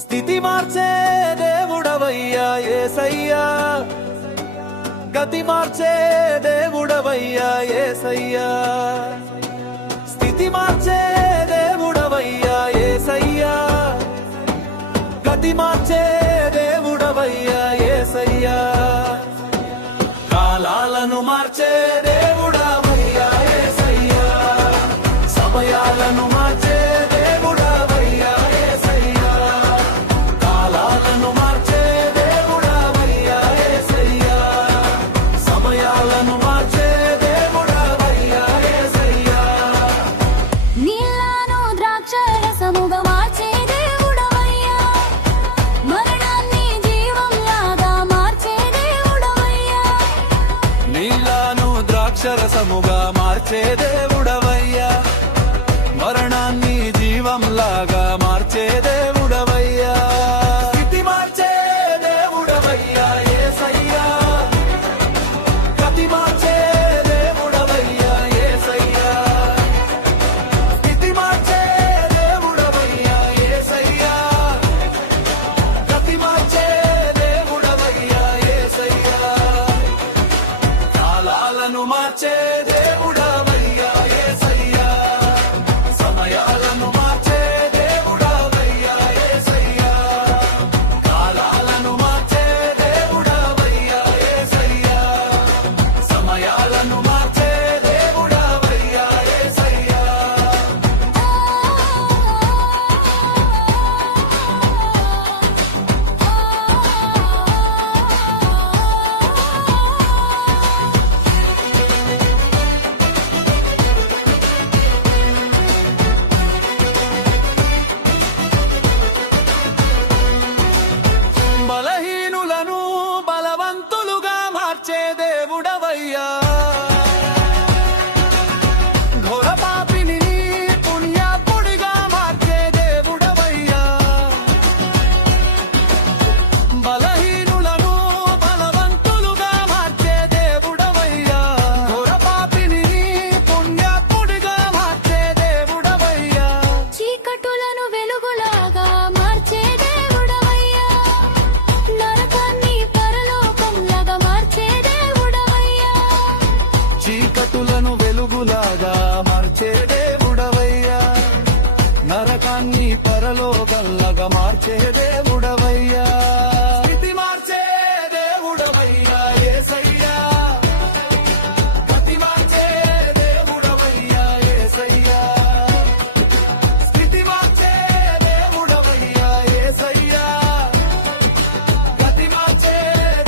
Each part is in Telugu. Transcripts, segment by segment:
స్థితి మార్చే దేవుడవయ్యా యేసయ్యా, గతి మార్చే దేవుడవయ్యా యేసయ్యా, స్థితి మార్చే దేవుడవయ్యా యేసయ్యా, గతి మార్చే దేవుడవయ్యా యేసయ్యా, కాలాలను మార్చే దేవుడవయ్యా యేసయ్యా, సమయాలను మార్చే దేవుడవయ్యా యేసయ్యా, కాలాలను మార్చే దేవుడవయ్యా యేసయ్యా, సమయాలను మార్చే దేవుడవయ్యా యేసయ్యా, నీళ్ళను ద్రాక్షరసముగా మార్చే దేవుడవయ్యా, మరణాన్ని జీవంలాగా మార్చే దేవుడవయ్యా, నీళ్ళను ద్రాక్షరసముగా మార్చే దేవుడవయ్యా, మరణాన్ని జీవంలాగా మార్చే దేవుడవయ్యా, స్థితి మార్చే దేవుడవయ్యా యేసయ్యా, గతి మార్చే దేవుడవయ్యా యేసయ్యా, స్థితి మార్చే దేవుడవయ్యా యేసయ్యా, గతి మార్చే దేవుడవయ్యా యేసయ్యా, కాలాలను మార్చే దేవుడవయ్యా యేసయ్యా, సమయాలను మార్చే దేవుడవయ్యా యేసయ్యా, కాలాలను మార్చే దేవుడవయ్యా యేసయ్యా, సమయాలను మార్చే దేవుడవయ్యా యేసయ్యా, బలహీనులను బలవంతులుగా మార్చే దేవుడవయ్యా, ఘోర పాపిని పుణ్యాత్ముడిగా మార్చే దేవుడవయ్యా, బలహీనులను బలవంతులుగా మార్చే దేవుడవయ్యా, ఘోర పాపిని పుణ్యాత్ముడిగా మార్చే దేవుడవయ్యా, చీకటులను వెలుగులాగా మార్చే దేవుడవయ్యా, నరకాన్ని పరలోకంలాగా మార్చే దేవుడవయ్యా, చీకటులను వెలుగులాగా మార్చే దేవుడవయ్యా, నరకాన్ని పరలోకంలాగా మార్చే దేవుడవయ్యా, స్థితి మార్చే దేవుడవయ్యా యేసయ్యా, గతి మార్చే దేవుడవయ్యా యేసయ్యా, స్థితి మార్చే దేవుడవయ్యా యేసయ్యా, గతి మార్చే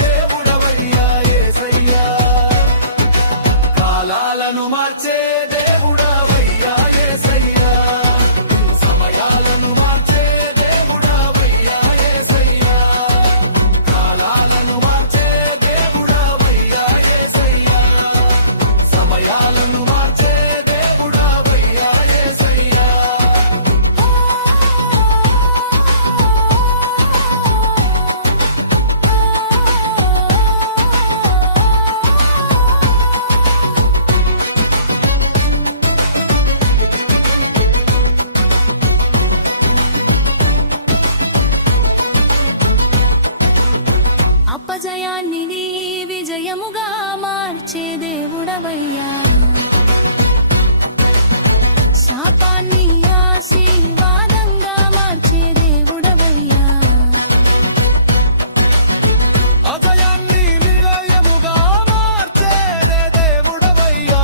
దేవుడవయ్యా యేసయ్యా, కాలాలను మార్చే దేవుడవయ్యా యేసయ్యా, సమయాలను మార్చే దేవుడవయ్యా యేసయ్యా, కాలాలను మార్చే దేవుడవయ్యా యేసయ్యా, సమయాలను మార్చే దేవుడవయ్యా యేసయ్యా, అపజయాన్ని నీ విజయముగా మార్చే దేవుడవయ్యా, శాపాన్ని ఆశీర్వాదంగా మార్చే దేవుడవయ్యా, అజయాన్ని విజయముగా మార్చే దేవుడవయ్యా,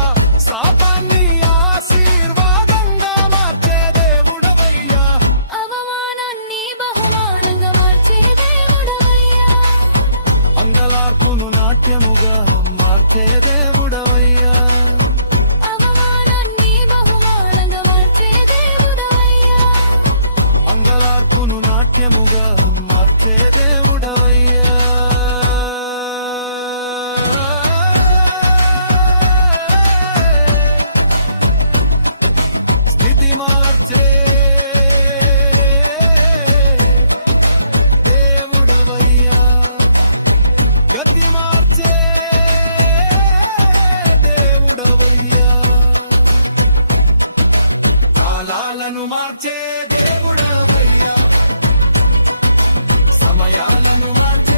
శాపాన్ని ఆశీర్వాదంగా మార్చే దేవుడవయ్యా, అవమానాన్ని బహుమానంగా మార్చే దేవుడవయ్యా, అంగలార్పును నాట్యముగా మార్చే దేవుడవయ్యా, అవమానాన్ని బహుమానంగా మార్చే దేవుడవయ్యా, అంగలార్పును నాట్యముగా మార్చే దేవుడవయ్యా, స్థితి మార్చే దేవుడవయ్యా, గతి మార్చే దేవుడవయ్యా, కాలాలను మార్చే దేవుడవయ్యా, సమయాలను మార్చే